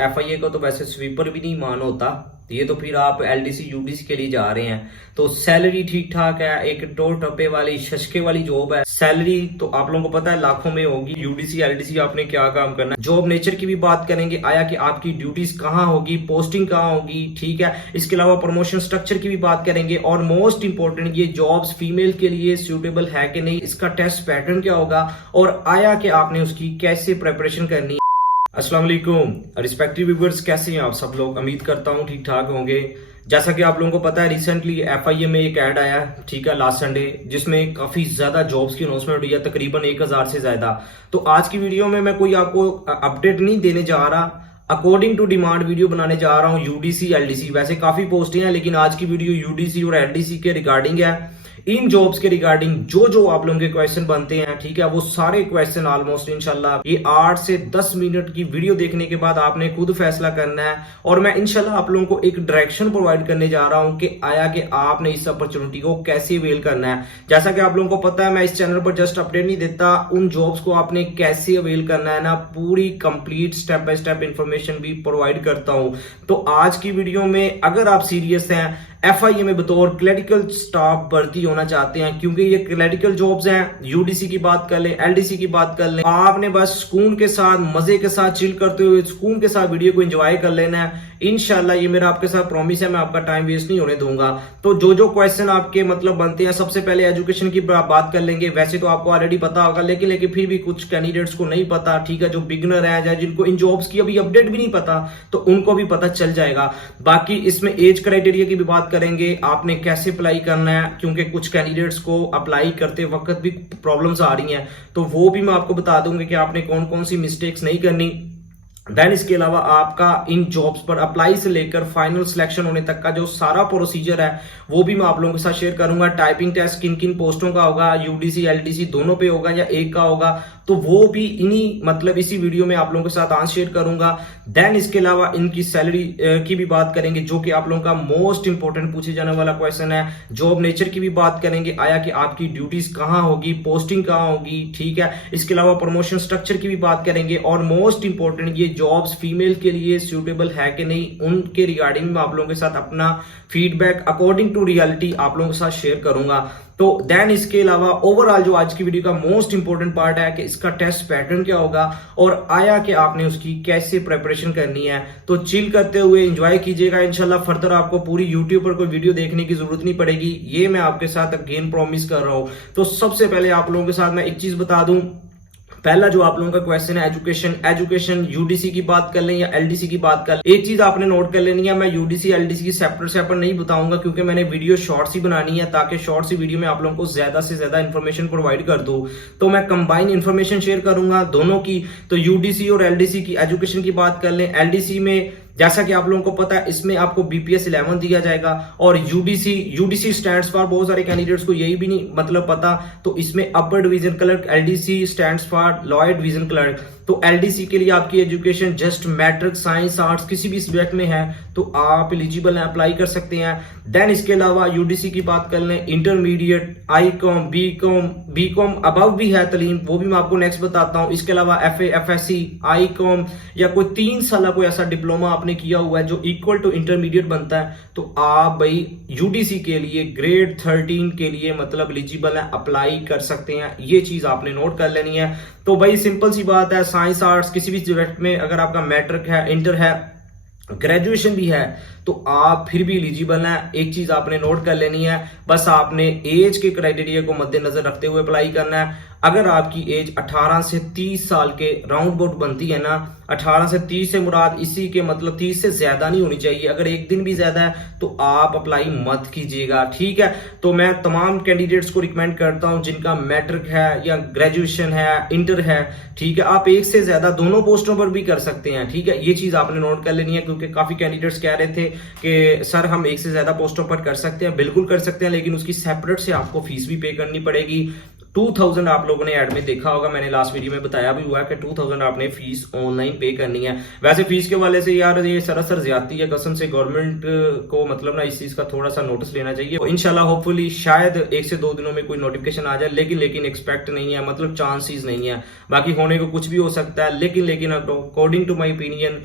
FIA को तो वैसे स्वीपर भी नहीं मान होता, ये तो फिर आप एलडीसी यूडीसी के लिए जा रहे हैं। तो सैलरी ठीक ठाक है, एक टो टप्पे वाली शशके वाली जॉब है। सैलरी तो आप लोगों को पता है लाखों में होगी। यूडीसी एलडीसी आपने क्या काम करना है। जॉब नेचर की भी बात करेंगे, आया कि आपकी ड्यूटीज कहाँ होगी, पोस्टिंग कहाँ होगी, ठीक है। इसके अलावा प्रमोशन स्ट्रक्चर की भी बात करेंगे और मोस्ट इंपॉर्टेंट ये जॉब्स फीमेल के लिए सूटेबल है कि नहीं, इसका टेस्ट पैटर्न क्या होगा और आया कि आपने उसकी कैसे प्रिपरेशन करनी है। अस्सलाम वालेकुम रिस्पेक्टिव व्यूअर्स, कैसे हैं आप सब लोग। उम्मीद करता हूं ठीक ठाक होंगे। जैसा कि आप लोगों को पता है रिसेंटली एफआईए में एक ऐड आया, ठीक है, लास्ट संडे, जिसमें काफी ज्यादा जॉब्स की अनाउंसमेंट हुई है, तकरीबन 1000 से ज्यादा। तो आज की वीडियो में मैं कोई आपको अपडेट नहीं देने जा रहा, अकॉर्डिंग टू डिमांड वीडियो बनाने जा रहा हूं यूडीसी एलडीसी। वैसे काफी पोस्टें हैं लेकिन आज की वीडियो यूडीसी और एलडीसी के रिगार्डिंग है। इन जॉब्स के रिगार्डिंग जो जो आप लोगों के क्वेश्चन बनते हैं, ठीक है, वो सारे क्वेश्चन ऑलमोस्ट इंशाल्लाह ये 8 से 10 मिनट की वीडियो देखने के बाद आपने खुद फैसला करना है। और मैं इंशाल्लाह आप लोगों को एक डायरेक्शन प्रोवाइड करने जा रहा हूं कि आया कि आपने इस अपॉर्चुनिटी को कैसे अवेल करना है। जैसा कि आप लोगों को पता है मैं इस चैनल पर जस्ट अपडेट नहीं देता, उन जॉब्स को आपने कैसे अवेल करना है ना, पूरी complete step by step information भी प्रोवाइड करता हूं। तो आज की वीडियो में अगर आप सीरियस हैं, एफआईए में बतौर क्लरिकल स्टाफ भर्ती होना चाहते हैं, क्योंकि ये क्लरिकल जॉब्स हैं, यूडीसी की बात कर लें, एलडीसी की बात कर लें, आपने बस सुकून के साथ, मजे के साथ, चिल करते हुए सुकून के साथ वीडियो को एंजॉय कर लेना है। इंशाल्लाह ये मेरा आपके साथ प्रॉमिस है, मैं आपका टाइम वेस्ट नहीं होने दूंगा। तो जो जो क्वेश्चन आपके मतलब बनते हैं, सबसे पहले एजुकेशन की बात कर लेंगे। वैसे तो आपको ऑलरेडी पता होगा लेकिन फिर भी कुछ कैंडिडेट्स को नहीं पता, ठीक है, जो बिगनर है या जिनको इन जॉब्स की अभी अपडेट भी नहीं पता, तो उनको भी पता चल जाएगा। बाकी इसमें एज क्राइटेरिया की भी बात करेंगे, आपने कैसे अप्लाई करना है, क्योंकि कुछ कैंडिडेट्स को अप्लाई करते वक्त भी प्रॉब्लम्स आ रही हैं, तो वो भी मैं आपको बता दूंगा कि आपने कौन कौन सी मिस्टेक्स नहीं करनी। देन इसके अलावा आपका इन जॉब्स पर अप्लाई से लेकर फाइनल सिलेक्शन होने तक का जो सारा प्रोसीजर है वो भी मैं आप लोगों के साथ शेयर करूंगा। टाइपिंग टेस्ट किन किन पोस्टों का होगा, यूडीसी एलडीसी दोनों पे होगा या एक का होगा, तो वो भी इसी वीडियो में आप लोगों के साथ आंसर शेयर करूंगा। देन इसके अलावा इनकी सैलरी की भी बात करेंगे, जो कि आप लोगों का मोस्ट इंपोर्टेंट पूछे जाने वाला क्वेश्चन है। जॉब नेचर की भी बात करेंगे, आया कि आपकी ड्यूटीज कहाँ होगी, पोस्टिंग कहाँ होगी, ठीक है। इसके अलावा प्रमोशन स्ट्रक्चर की भी बात करेंगे और मोस्ट इंपोर्टेंट ये जॉब्स फीमेल के लिए सूटेबल है कि नहीं, उनके रिगार्डिंग में आप लोगों के साथ अपना फीडबैक अकॉर्डिंग टू रियलिटी आप लोगों के साथ शेयर करूंगा। तो देन इसके अलावा ओवरऑल जो आज की वीडियो का मोस्ट इंपोर्टेंट पार्ट है कि इसका टेस्ट पैटर्न क्या होगा और आया कि आपने उसकी कैसे प्रिपरेशन करनी है। तो चिल करते हुए एंजॉय कीजिएगा। इंशाल्लाह फर्दर आपको पूरी यूट्यूब पर कोई वीडियो देखने की जरूरत नहीं पड़ेगी, ये मैं आपके साथ अगेन प्रॉमिस कर रहा हूं। तो सबसे पहले आप लोगों के साथ मैं एक चीज बता दूं, पहला जो आप लोगों का क्वेश्चन है एजुकेशन यूडीसी की बात कर लें या एलडीसी की बात कर लें, एक चीज आपने नोट कर लेनी है, मैं यूडीसी एलडीसी की सेपरेट नहीं बताऊंगा, क्योंकि मैंने वीडियो शॉर्ट सी बनानी है ताकि शॉर्ट सी वीडियो में आप लोगों को ज्यादा से ज्यादा इंफॉर्मेशन प्रोवाइड कर दूं। तो मैं कंबाइन इंफॉर्मेशन शेयर करूंगा दोनों की। तो यूडीसी और एलडीसी की एजुकेशन की बात कर लें, एलडीसी में जैसा कि आप लोगों को पता है इसमें आपको बीपीएस 11 दिया जाएगा और यूडीसी स्टैंड्स फॉर, बहुत सारे कैंडिडेट्स को यही भी नहीं मतलब पता, तो इसमें upper division clerk, LDC stands for lower division clerk. तो एलडीसी के लिए आपकी education just matric, science, arts किसी भी सब्जेक्ट में है तो आप एलिजिबल हैं, अप्लाई कर सकते हैं। देन इसके अलावा यूडीसी की बात कर लें, इंटरमीडिएट, आई.कॉम, बी.कॉम अबव भी है तालीम, वो भी मैं आपको नेक्स्ट बताता हूं। इसके अलावा एफए, एफएससी, आई.कॉम या कोई 3 साल कोई ऐसा डिप्लोमा आपने किया हुआ है जो इक्वल टू इंटरमीडिएट बनता है, तो आप भाई यूडीसी के लिए ग्रेड 13 के लिए मतलब एलिजिबल है, अप्लाई कर सकते हैं। ये चीज आपने नोट कर लेनी है। तो भाई सिंपल सी बात है, साइंस, आर्ट्स किसी भी सब्जेक्ट में अगर आपका मैट्रिक है, इंटर है, ग्रेजुएशन भी है, तो आप फिर भी एलिजिबल हैं। एक चीज आपने नोट कर लेनी है, बस आपने एज के क्राइटेरिया को मद्देनजर रखते हुए अप्लाई करना है। अगर आपकी एज 18 से 30 साल के राउंड अबाउट बनती है ना, 18 से 30 से मुराद इसी के मतलब 30 से ज्यादा नहीं होनी चाहिए, अगर एक दिन भी ज्यादा है तो आप अप्लाई मत कीजिएगा, ठीक है। तो मैं तमाम कैंडिडेट्स को रिकमेंड करता हूं जिनका मैट्रिक है या ग्रेजुएशन है, इंटर है, ठीक है, आप एक से ज्यादा दोनों पोस्टों पर भी कर सकते हैं, ठीक है। ये चीज आपने नोट कर लेनी है, क्योंकि काफी कैंडिडेट्स कह रहे थे कि सर हम एक से ज्यादा पोस्टों पर कर सकते हैं, बिल्कुल कर सकते हैं, लेकिन उसकी सेपरेट से आपको फीस भी पे करनी पड़ेगी। 2000 आप लोगों ने ऐड में देखा होगा, मैंने लास्ट वीडियो में बताया भी हुआ है कि 2000 आपने फीस ऑनलाइन पे करनी है। वैसे फीस के वाले से यार ये सरासर ज्यादती है कसम से, गवर्नमेंट को मतलब ना इस चीज का थोड़ा सा नोटिस लेना चाहिए। तो इंशाल्लाह होपफुली शायद 1 से 2 दिनों में कोई नोटिफिकेशन आ जाए, लेकिन एक्सपेक्ट नहीं है, मतलब चांसेस नहीं है, बाकी होने को कुछ भी हो सकता है। लेकिन according to my opinion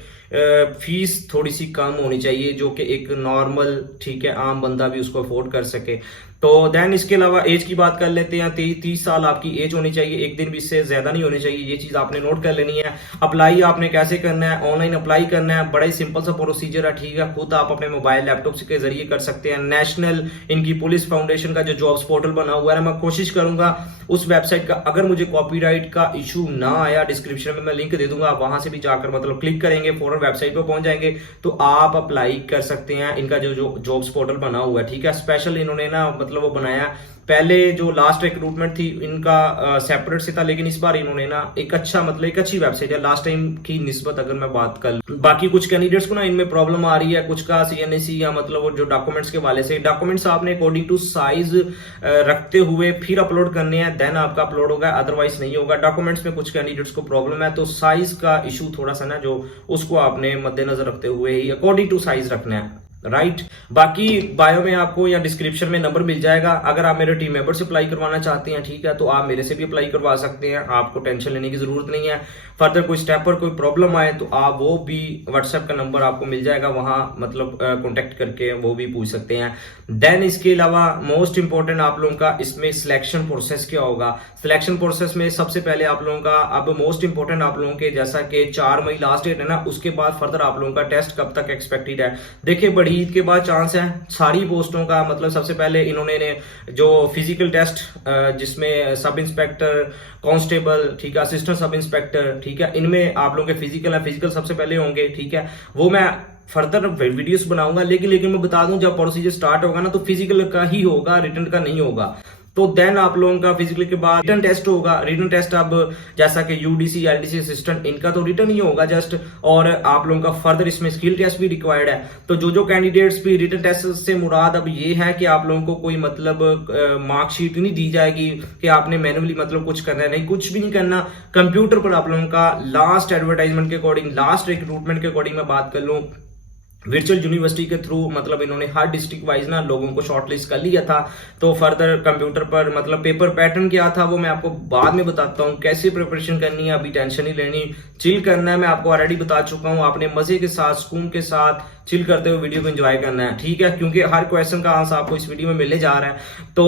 fees थोड़ी सी कम होनी चाहिए, जो कि एक नॉर्मल ठीक है आम बंदा भी उसको अफोर्ड कर सके। तो देन इसके अलावा एज की बात कर लेते हैं। 30 साल आपकी एज होनी चाहिए, एक दिन भी इससे ज्यादा नहीं होनी चाहिए, ये चीज आपने नोट कर लेनी है। अप्लाई आपने कैसे करना है, ऑनलाइन अप्लाई करना है, बड़ा ही सिंपल सा प्रोसीजर है, ठीक है। खुद आप अपने मोबाइल लैपटॉप के जरिए कर सकते हैं। नेशनल इनकी पुलिस फाउंडेशन का जो जॉब्स पोर्टल बना हुआ है, मैं कोशिश करूंगा उस वेबसाइट का, अगर मुझे कॉपीराइट का इशू ना आया, डिस्क्रिप्शन में मैं लिंक दे दूंगा, आप वहां से भी जाकर मतलब क्लिक करेंगे, फौरन वेबसाइट पर पहुंच जाएंगे, तो आप अप्लाई कर सकते हैं। इनका जो जॉब्स पोर्टल बना हुआ है, ठीक है, स्पेशल इन्होंने ना मतलब वो बनाया। पहले जो लास्ट रिक्रूटमेंट थी इनका सेपरेट से था, लेकिन इस बार इन्होंने ना एक अच्छा मतलब एक अच्छी वेबसाइट है लास्ट टाइम की निस्बत अगर मैं बात कर लूं। बाकी कुछ कैंडिडेट्स को ना इनमें प्रॉब्लम आ रही है, कुछ का सीएनएसी या मतलब वो जो डॉक्यूमेंट्स के वाले से, डॉक्यूमेंट्स आपने अकॉर्डिंग टू साइज रखते हुए फिर अपलोड करने हैं, देन आपका अपलोड होगा, अदरवाइज नहीं होगा। डॉक्यूमेंट्स में कुछ कैंडिडेट्स को प्रॉब्लम है, तो साइज का इशू थोड़ा सा ना जो उसको आपने मद्देनजर रखते हुए ही अकॉर्डिंग टू साइज रखना है, राइट। बाकी बायो में आपको या डिस्क्रिप्शन में नंबर मिल जाएगा, अगर आप मेरे टीम मेंबर से अप्लाई करवाना चाहते हैं, ठीक है, तो आप मेरे से भी अप्लाई करवा सकते हैं, आपको टेंशन लेने की जरूरत नहीं है। फर्दर कोई स्टेप पर कोई प्रॉब्लम आए तो आप वो भी व्हाट्सएप का नंबर आपको मिल जाएगा, वहां मतलब कॉन्टेक्ट करके वो भी पूछ सकते हैं। देन इसके अलावा मोस्ट इंपॉर्टेंट आप लोगों का इसमें सिलेक्शन प्रोसेस क्या होगा। सिलेक्शन प्रोसेस में सबसे पहले आप लोगों का अब मोस्ट इंपॉर्टेंट आप लोगों के जैसा कि 4 मई लास्ट डेट है ना, उसके बाद फर्दर आप लोगों का टेस्ट कब तक एक्सपेक्टेड है। देखिए बड़ी ईद के बाद चांस है सारी पोस्टों का, मतलब सबसे पहले इन्होंने जो फिजिकल टेस्ट जिसमें सब इंस्पेक्टर, कांस्टेबल, ठीक है, असिस्टेंट सब इंस्पेक्टर, ठीक है, इनमें आप लोगों के फिजिकल है, फिजिकल सबसे पहले होंगे, ठीक है, वो मैं फर्दर वीडियोस बनाऊंगा। लेकिन मैं बता दूं जब प्रोसीजर स्टार्ट होगा ना तो फिजिकल का ही होगा, रिटन का नहीं होगा। तो देन आप लोगों का फिजिकल के बाद रिटन टेस्ट होगा। रिटन टेस्ट अब जैसा कि यूडीसी, एलडीसी असिस्टेंट, इनका तो रिटन ही होगा जस्ट, और आप लोगों का फर्दर इसमें स्किल टेस्ट भी रिक्वायर्ड है। तो जो कैंडिडेट्स भी रिटन टेस्ट से मुराद अब ये है कि आप लोगों को कोई मतलब मार्कशीट नहीं दी जाएगी कि आपने मैनुअली मतलब कुछ करना है, नहीं, कुछ भी नहीं करना। कंप्यूटर पर आप लोगों का लास्ट एडवर्टाइजमेंट के अकॉर्डिंग, लास्ट रिक्रूटमेंट के अकॉर्डिंग मैं बात कर लूं, वर्चुअल यूनिवर्सिटी के थ्रू मतलब इन्होंने हर डिस्ट्रिक्ट वाइज ना लोगों को शॉर्टलिस्ट कर लिया था। तो फर्दर कंप्यूटर पर मतलब पेपर पैटर्न क्या था वो मैं आपको बाद में बताता हूँ, कैसे प्रिपरेशन करनी है, अभी टेंशन नहीं लेनी, चिल करना है। मैं आपको ऑलरेडी बता चुका हूँ, आपने मजे के साथ, सुकून के साथ चिल करते हुए वीडियो को एंजॉय करना है, ठीक है, क्योंकि हर क्वेश्चन का आंसर आपको इस वीडियो में मिलने जा रहा है। तो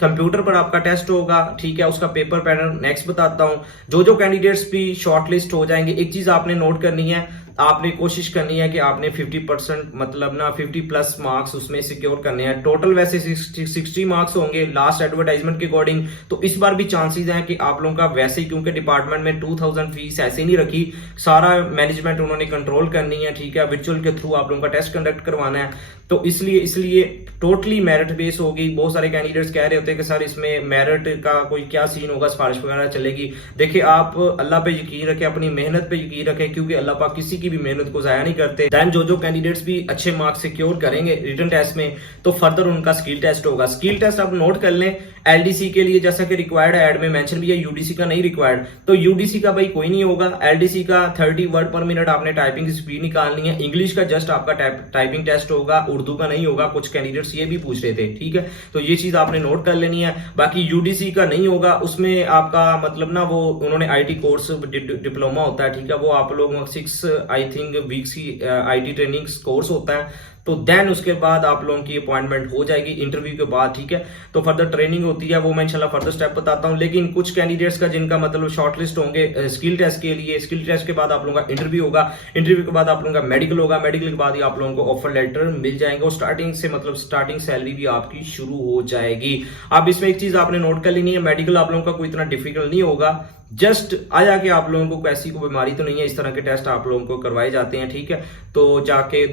कंप्यूटर पर आपका टेस्ट होगा, ठीक है, उसका पेपर पैटर्न नेक्स्ट बताता हूँ। जो कैंडिडेट्स भी शॉर्टलिस्ट हो जाएंगे, एक चीज आपने नोट करनी है, आपने कोशिश करनी है कि आपने 50% मतलब ना 50+ मार्क्स उसमें सिक्योर करने हैं। टोटल वैसे 60 मार्क्स होंगे लास्ट एडवर्टाइजमेंट के अकॉर्डिंग। तो इस बार भी चांसेस हैं कि आप लोगों का वैसे ही, क्योंकि डिपार्टमेंट में 2000 फीस ऐसे नहीं रखी, सारा मैनेजमेंट उन्होंने कंट्रोल करनी है, ठीक है, वर्चुअल के थ्रू आप लोगों का टेस्ट कंडक्ट करवाना है। तो इसलिए टोटली मेरिट बेस होगी। बहुत सारे कैंडिडेट्स कह रहे होते हैं कि सर इसमें मेरिट का कोई क्या सीन होगा, सिफारिश वगैरह चलेगी। देखिए आप अल्लाह पे यकीन रखें, अपनी मेहनत पे यकीन रखें, क्योंकि अल्लाह पाक किसी की भी मेहनत को जाया नहीं करते। देन जो कैंडिडेट्स भी अच्छे मार्क्स सिक्योर करेंगे रिटन टेस्ट में, तो फर्दर उनका स्किल टेस्ट होगा। स्किल टेस्ट आप नोट कर लें, एलडीसी के लिए जैसा कि रिक्वायर्ड है, एड में मेंशन भी है, यूडीसी का नहीं रिक्वायर्ड। तो यूडीसी का भाई कोई नहीं होगा, एलडीसी का 30 वर्ड पर मिनट आपने टाइपिंग स्पीड निकालनी है। इंग्लिश का जस्ट आपका टाइपिंग टेस्ट होगा, उर्दू का नहीं होगा, कुछ कैंडिडेट्स ये भी पूछ रहे थे, ठीक है, तो ये चीज आपने नोट कर लेनी है। बाकी यूडीसी का नहीं होगा, उसमें आपका मतलब ना वो उन्होंने आईटी कोर्स डिप्लोमा होता है, ठीक है, वो आप लोग 6 आई थिंक वीक्स की आईटी ट्रेनिंग कोर्स होता है। तो देन उसके बाद आप लोगों की अपॉइंटमेंट हो जाएगी इंटरव्यू के बाद, ठीक है। तो फर्दर ट्रेनिंग होती है, वो मैं इंशाल्लाह फर्दर स्टेप बताता हूं। लेकिन कुछ कैंडिडेट्स का जिनका मतलब शॉर्टलिस्ट होंगे स्किल टेस्ट के लिए, स्किल टेस्ट के बाद आप लोगों का इंटरव्यू होगा, इंटरव्यू के बाद आप लोगों का मेडिकल होगा, मेडिकल के बाद ही आप लोगों को ऑफर लेटर मिल जाएंगे और स्टार्टिंग से मतलब स्टार्टिंग सैलरी भी आपकी शुरू हो जाएगी। अब इसमें एक चीज आपने नोट कर लेनी है, मेडिकल आप लोगों का कोई इतना डिफिकल्ट नहीं होगा, जस्ट आया कि आप लोगों को ऐसी कोई बीमारी तो नहीं है, इस तरह के टेस्ट आप लोगों को करवाए जाते हैं, ठीक है, तो जाके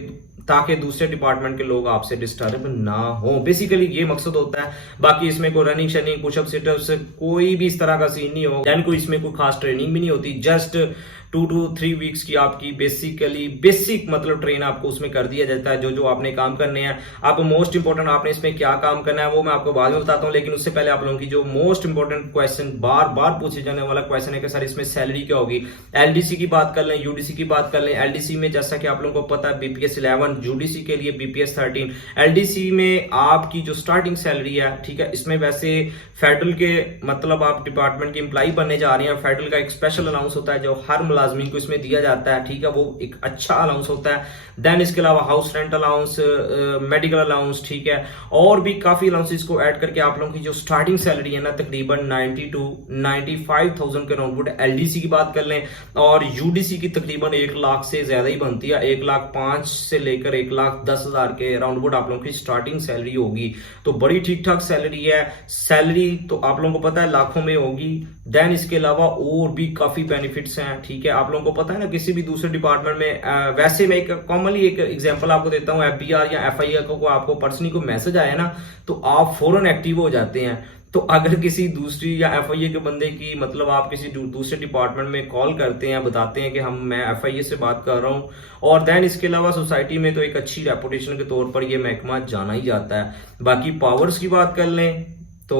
ताकि दूसरे डिपार्टमेंट के लोग आपसे डिस्टर्ब ना हो, बेसिकली ये मकसद होता है। बाकी इसमें कोई रनिंग शनिंग पुशअप सिटअप्स कोई भी इस तरह का सीन नहीं होगा, कोई इसमें कोई खास ट्रेनिंग भी नहीं होती, जस्ट 2 to 3 वीक्स की आपकी बेसिक मतलब ट्रेन आपको उसमें कर दिया जाता है, जो जो आपने काम करने हैं। आप मोस्ट इंपोर्टेंट आपने इसमें क्या काम करना है वो मैं आपको बाद में बताता हूँ, लेकिन उससे पहले आप लोगों की जो मोस्ट इंपोर्टेंट क्वेश्चन बार बार पूछे जाने वाला क्वेश्चन है कि सर इसमें सैलरी क्या होगी। एलडीसी की बात कर लें, यूडीसी की बात कर लें। एलडीसी में जैसा कि आप लोगों को पता है बीपीएस 11, यूडीसी के लिए बीपीएस 13। एलडीसी में आपकी जो स्टार्टिंग सैलरी है, ठीक है, इसमें वैसे फेडरल के मतलब आप डिपार्टमेंट के एम्प्लॉय बनने जा रहे हैं, फेडरल का एक स्पेशल अलाउंस होता है जो हर मुलाजमीन को इसमें दिया जाता है, ठीक है, वो एक अच्छा अलाउंस होता है। देन इसके अलावा house rent allowance, medical allowance, ठीक है, और भी काफी अलाउंसेस को ऐड करके आप लोगों की जो स्टार्टिंग सैलरी है ना तकरीबन 90 to 95,000 के राउंड। एलडीसी की बात कर लें और यूडीसी की तकरीबन 1 लाख से ज्यादा ही बनती है, 1,05,000 से लेकर 1,10,000 के राउंड आप लोगों की स्टार्टिंग सैलरी होगी। तो बड़ी ठीक ठाक सैलरी है। सैलरी तो आप लोगों को पता है लाखों में होगी। देन इसके अलावा और भी काफी बेनिफिट्स हैं, ठीक है। आप लोगों को पता है ना किसी भी दूसरे डिपार्टमेंट में वैसे मैं एक कॉमनली एक एग्जांपल आपको देता हूं, एफबीआर या एफआईआर को आपको पर्सनली को मैसेज आया ना तो आप फौरन एक्टिव हो जाते हैं। तो अगर किसी दूसरी या एफआईए के बंदे की मतलब आप किसी दूसरे डिपार्टमेंट में कॉल करते हैं, बताते हैं कि मैं एफआईए से बात कर रहा हूं, और देन इसके अलावा सोसाइटी में तो एक अच्छी रेपुटेशन के तौर पर ये महकमा जाना ही जाता है। बाकी पावर्स की बात कर लें तो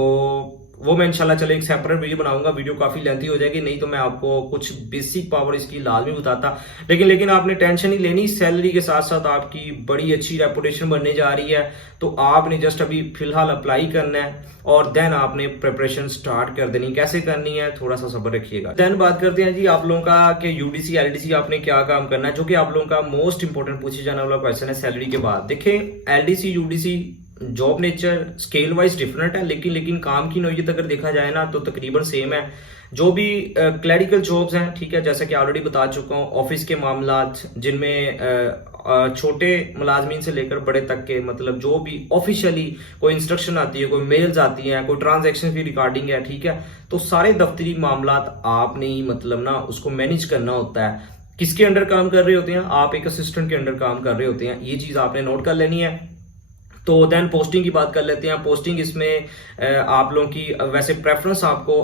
वो मैं इंशाल्लाह चले एक सेपरेट वीडियो बनाऊंगा, वीडियो काफी लेंथी हो जाएगी, नहीं तो मैं आपको कुछ बेसिक पावर इसकी लाजमी बताता। लेकिन आपने टेंशन नहीं लेनी, सैलरी के साथ साथ आपकी बड़ी अच्छी रेपुटेशन बनने जा रही है। तो आपने जस्ट अभी फिलहाल अप्लाई करना है और देन आपने प्रिपरेशन स्टार्ट कर देनी। कैसे करनी है थोड़ा सा सब्र रखिएगा। देन बात करते हैं जी आप लोगों का कि यूडीसी एलडीसी आपने क्या काम करना है, जो कि आप लोगों का मोस्ट इंपोर्टेंट पूछे जाने वाला क्वेश्चन है सैलरी के बाद। देखिए LDC UDC job nature scale wise different है, लेकिन काम की नौयत अगर देखा जाए ना तो तकरीबन सेम है। जो भी क्लरिकल जॉब्स हैं, ठीक है, जैसा कि ऑलरेडी बता चुका हूँ, ऑफिस के मामलात जिनमें छोटे मुलाजमीन से लेकर बड़े तक के मतलब जो भी ऑफिशियली कोई इंस्ट्रक्शन आती है, कोई मेल्स आती हैं, कोई ट्रांजैक्शन की रिकॉर्डिंग है, ठीक है, तो सारे दफ्तरी मामलात आपने ही मतलब ना उसको मैनेज करना होता है। किसके अंडर काम कर रहे होते हैं आप? एक असिस्टेंट के अंडर काम कर रहे होते हैं, ये चीज आपने नोट कर लेनी है। तो देन पोस्टिंग की बात कर लेते हैं। पोस्टिंग इसमें आप लोगों की वैसे प्रेफरेंस आपको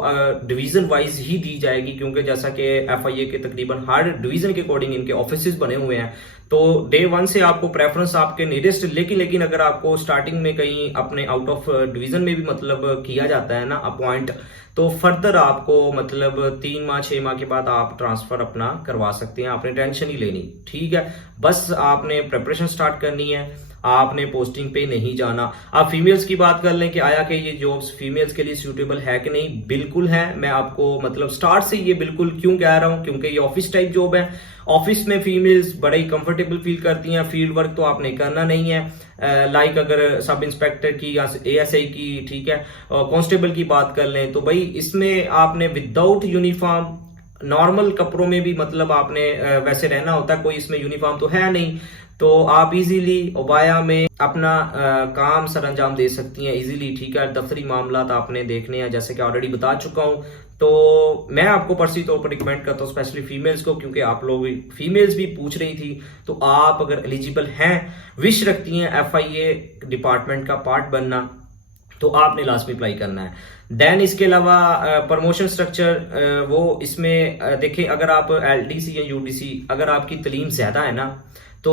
डिवीजन वाइज ही दी जाएगी, क्योंकि जैसा कि एफआईए के तकरीबन हर डिवीजन के अकॉर्डिंग इनके ऑफिसेज बने हुए हैं। तो डे 1 से आपको प्रेफरेंस आपके नियरेस्ट, लेकिन अगर आपको स्टार्टिंग में कहीं अपने आउट ऑफ डिवीजन में भी मतलब किया जाता है ना अपॉइंट, तो फर्दर आपको मतलब 3 माह 6 माह के बाद आप ट्रांसफर अपना करवा सकते हैं। आपने टेंशन ही लेनी, ठीक है, बस आपने प्रिपरेशन स्टार्ट करनी है, आपने पोस्टिंग पे नहीं जाना। आप फीमेल्स की बात कर लें कि आया कि ये जॉब्स फीमेल्स के लिए सूटेबल है कि नहीं, बिल्कुल है। मैं आपको मतलब स्टार्ट से ये बिल्कुल क्यों कह रहा हूं, क्योंकि ये ऑफिस टाइप जॉब है। ऑफिस में फीमेल्स बड़े ही कंफर्टेबल फील करती हैं। फील्ड वर्क तो आपने करना नहीं है। लाइक अगर सब इंस्पेक्टर की या एएसआई की, ठीक है, कांस्टेबल की बात कर लें तो भाई इसमें आपने विदाउट यूनिफॉर्म नॉर्मल कपड़ों में भी मतलब आपने वैसे रहना होता है, कोई इसमें यूनिफॉर्म तो है नहीं, तो आप इजीली ओबाया में अपना काम सर अंजाम दे सकती हैं इजीली, ठीक है। दफ्तरी मामलात आपने देखने हैं जैसे कि ऑलरेडी बता चुका हूं। तो मैं आपको पर्सनली तौर पर रिकमेंड करता हूं स्पेशली फीमेल्स को, क्योंकि आप लोग फीमेल्स भी पूछ रही थी। तो आप अगर एलिजिबल हैं, विश रखती हैं एफआईए डिपार्टमेंट का पार्ट बनना, तो आपने लास्ट में अप्लाई करना है। देन इसके अलावा प्रमोशन स्ट्रक्चर वो इसमें देखें, अगर आप एलडीसी या यूडीसी अगर आपकी तलीम ज्यादा है ना तो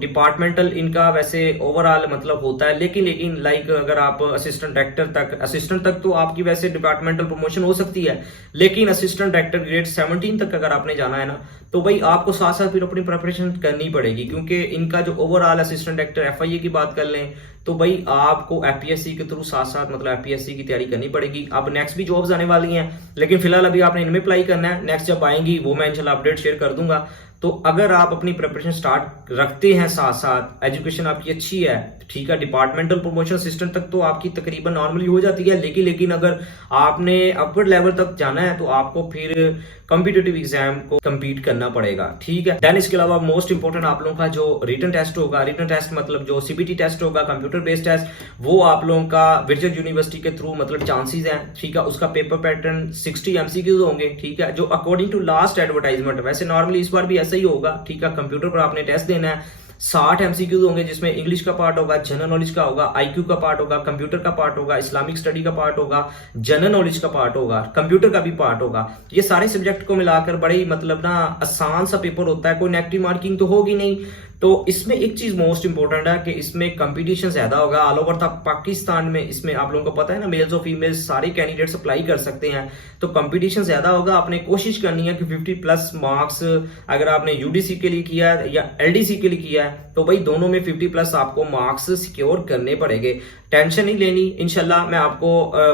डिपार्टमेंटल इनका वैसे ओवरऑल मतलब होता है, लेकिन लाइक अगर आप असिस्टेंट तक तो आपकी वैसे डिपार्टमेंटल प्रमोशन हो सकती है, लेकिन असिस्टेंट डायरेक्टर ग्रेड 17 तक अगर आपने जाना है ना तो भाई आपको साथ साथ फिर अपनी प्रिपरेशन करनी पड़ेगी, क्योंकि इनका जो ओवरऑल असिस्टेंट डायरेक्टर एफआईए की बात कर लें तो भाई आपको एपीएससी के थ्रू साथ साथ मतलब एपीएससी की तैयारी करनी पड़ेगी। अब नेक्स्ट भी जॉब्स आने वाली हैं, लेकिन फिलहाल अभी आपने इनमें अप्लाई करना है। नेक्स्ट जब आएंगी वो मैं इंशाल्लाह अपडेट शेयर कर दूंगा। तो अगर आप अपनी प्रिपरेशन स्टार्ट रखते हैं, साथ साथ एजुकेशन आपकी अच्छी है, ठीक है, डिपार्टमेंटल प्रमोशन असिस्टेंट तक तो आपकी तकरीबन नॉर्मली हो जाती है, लेकिन अगर आपने अपवर्ड लेवल तक जाना है तो आपको फिर कॉम्पिटिटिव एग्जाम को compete करना पड़ेगा, ठीक है। देन इसके अलावा मोस्ट इंपोर्टेंट आप लोगों का जो रिटन टेस्ट होगा, रिटन टेस्ट मतलब जो सीबीटी टेस्ट होगा, कंप्यूटर बेस्ड टेस्ट, वो आप लोगों का विर्चुअल यूनिवर्सिटी के थ्रू मतलब चांसेस हैं, ठीक है। उसका पेपर पैटर्न 60 एमसीक्यूज होंगे, ठीक है, जो अकॉर्डिंग टू लास्ट एडवर्टाइजमेंट, वैसे नॉर्मली इस बार भी ऐसा ही होगा, ठीक है। कंप्यूटर पर आपने टेस्ट देना है, 60 एमसीक्यूज होंगे, जिसमें इंग्लिश का पार्ट होगा, जनरल नॉलेज का होगा, आईक्यू का पार्ट होगा, कंप्यूटर का पार्ट होगा, इस्लामिक स्टडी का पार्ट होगा, जनरल नॉलेज का पार्ट होगा, कंप्यूटर का भी पार्ट होगा। ये सारे सब्जेक्ट को मिलाकर बड़े ही मतलब ना आसान सा पेपर होता है, कोई नेगेटिव मार्किंग तो होगी नहीं। तो इसमें एक चीज मोस्ट इंपॉर्टेंट है कि इसमें कंपटीशन ज्यादा होगा ऑल ओवर पाकिस्तान में। इसमें आप लोगों को पता है ना, मेल्स और फीमेल्स सारे कैंडिडेट्स अप्लाई कर सकते हैं, तो कंपटीशन ज्यादा होगा। आपने कोशिश करनी है कि 50+ मार्क्स, अगर आपने यूडीसी के लिए किया है या एलडीसी के लिए किया है, तो भाई दोनों में 50+ आपको मार्क्स सिक्योर करने पड़ेंगे। टेंशन नहीं लेनी, इंशाल्लाह मैं आपको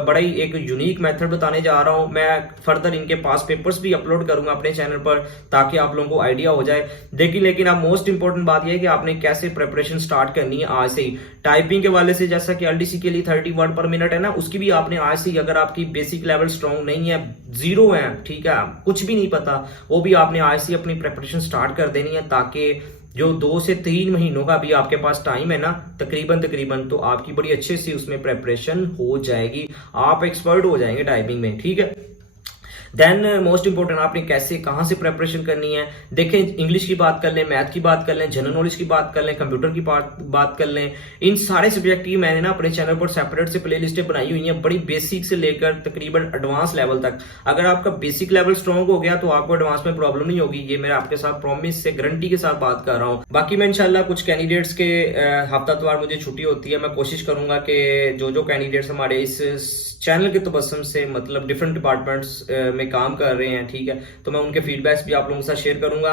बड़ा ही एक यूनिक मेथड बताने जा रहा हूं। मैं फर्दर इनके पास पेपर्स भी अपलोड करूंगा अपने चैनल पर, ताकि आप लोगों को आइडिया हो जाए। देखिए, लेकिन अब मोस्ट इंपॉर्टेंट बात यह है कि आपने कैसे प्रिपरेशन स्टार्ट करनी है आज से ही। टाइपिंग के वाले से, जैसा कि एलडीसी के लिए 30 वर्ड पर मिनट है ना, उसकी भी आपने आज से ही, अगर आपकी बेसिक लेवल स्ट्रॉन्ग नहीं है, जीरो है, ठीक है, कुछ भी नहीं पता, वो भी आपने आज से अपनी प्रिपरेशन स्टार्ट कर देनी है, ताकि जो 2 से 3 महीनों का भी आपके पास टाइम है ना, तकरीबन तो आपकी बड़ी अच्छे से उसमें प्रिपरेशन हो जाएगी, आप एक्सपर्ट हो जाएंगे टाइपिंग में, ठीक है। देन मोस्ट इंपोर्टेंट, आपने कैसे कहां से प्रिपरेशन करनी है। देखें, इंग्लिश की बात कर लें, मैथ की बात कर लें, जनरल नॉलेज की बात कर लें, कंप्यूटर की बात कर लें, इन सारे सब्जेक्ट की मैंने ना अपने चैनल पर सेपरेट से प्ले लिस्टें बनाई हुई हैं, बड़ी बेसिक से लेकर तकरीबन एडवांस लेवल तक। अगर आपका बेसिक लेवल स्ट्रॉन्ग हो गया तो आपको एडवांस में प्रॉब्लम नहीं होगी, ये मैं आपके साथ प्रॉमिस से, गारंटी के साथ बात कर रहा हूँ। बाकी मैं इंशाल्लाह कुछ कैंडिडेट्स के हफ्तावार मुझे छुट्टी होती है, मैं कोशिश करूंगा कि जो कैंडिडेट्स हमारे इस चैनल के तबस्सुम से मतलब डिफरेंट डिपार्टमेंट्स में काम कर रहे हैं, ठीक है, तो मैं उनके फीडबैक्स भी आप लोगों के साथ शेयर करूंगा।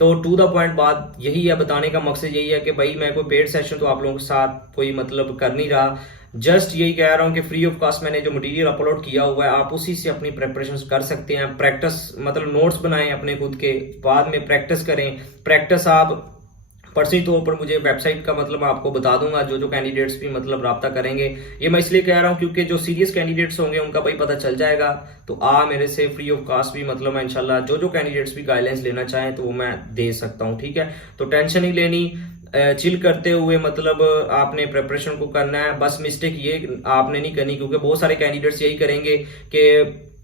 तो टू द पॉइंट बात यही है, बताने का मकसद यही है कि भाई मैं कोई पेड सेशन तो आप लोगों के साथ कोई मतलब कर नहीं रहा, जस्ट यही कह रहा हूं कि फ्री ऑफ कॉस्ट मैंने जो मटेरियल अपलोड किया हुआ है, आप उसी से अपनी प्रिपरेशन कर सकते हैं। प्रैक्टिस मतलब नोट्स बनाएं अपने खुद के, बाद में प्रैक्टिस करें। प्रैक्टिस आप पर्सनली तौर पर मुझे वेबसाइट का मतलब आपको बता दूंगा, जो कैंडिडेट्स भी मतलब राब्ता करेंगे। ये मैं इसलिए कह रहा हूं क्योंकि जो सीरियस कैंडिडेट्स होंगे उनका भाई पता चल जाएगा, तो मेरे से फ्री ऑफ कॉस्ट भी मतलब मैं इंशाल्लाह जो कैंडिडेट्स भी गाइडलाइंस लेना चाहें तो वो मैं दे सकता हूं, ठीक है। तो टेंशन नहीं लेनी, चिल करते हुए मतलब आपने प्रिपरेशन को करना है। बस मिस्टेक ये आपने नहीं करनी, क्योंकि बहुत सारे कैंडिडेट्स यही करेंगे कि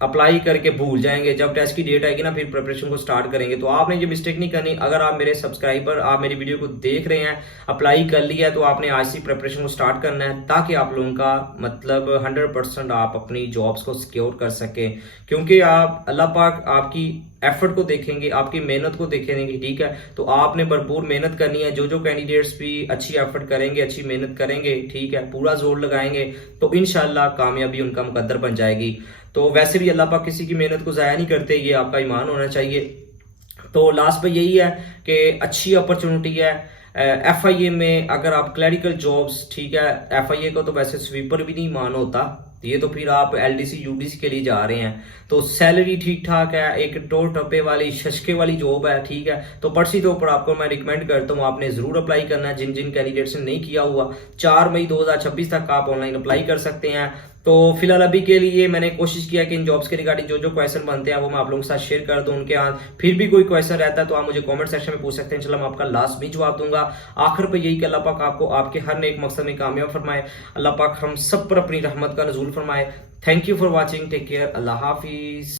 अप्लाई करके भूल जाएंगे, जब टेस्ट की डेट आएगी ना फिर प्रिपरेशन को स्टार्ट करेंगे। तो आपने ये मिस्टेक नहीं करनी। अगर आप मेरे सब्सक्राइबर, आप मेरी वीडियो को देख रहे हैं, अप्लाई कर लिया है, तो आपने आज से प्रिपरेशन को स्टार्ट करना है, ताकि आप लोगों का मतलब 100% आप अपनी जॉब्स को सिक्योर कर सके। क्योंकि आप, अल्लाह पाक आपकी एफर्ट को देखेंगे, आपकी मेहनत को देखेंगे, ठीक है। तो आपने भरपूर मेहनत करनी है। जो कैंडिडेट्स भी अच्छी एफर्ट करेंगे, अच्छी मेहनत करेंगे, ठीक है, पूरा जोर लगाएंगे, तो इंशाल्लाह कामयाबी उनका मुकद्दर बन जाएगी। तो वैसे भी अल्लाह पाक किसी की मेहनत को जाया नहीं करते, ये आपका ईमान होना चाहिए। तो लास्ट पे यही है कि अच्छी अपॉर्चुनिटी है FIA में, अगर आप क्लरिकल जॉब्स, ठीक है, FIA को तो वैसे स्वीपर भी नहीं मान होता, ये तो फिर आप LDC UDC के लिए जा रहे हैं, तो सैलरी ठीक ठाक है, एक टोर टप्पे वाली शशके वाली जॉब है, ठीक है। तो पर्ची तो ऊपर आपको मैं रिकमेंड करता हूँ, आपने जरूर अप्लाई करना है। जिन कैंडिडेट्स ने नहीं किया हुआ, 4 मई 2026 तक आप ऑनलाइन अप्लाई कर सकते हैं। तो फिलहाल अभी के लिए मैंने कोशिश किया कि इन जॉब्स के रिगार्डिंग जो क्वेश्चन बनते हैं वो मैं आप लोगों के साथ शेयर कर दूं उनके हाथ। फिर भी कोई क्वेश्चन रहता है तो आप मुझे कमेंट सेक्शन में पूछ सकते हैं, इंशाल्लाह मैं आपका लास्ट में जवाब दूंगा। आखिर पे यही कि अल्लाह पाक आपको आपके हर नेक मकसद में कामयाब फरमाए, अल्लाह पाक हम सब पर अपनी रहमत का नजूल फरमाए। Thank you for watching, take care, Allah Hafiz.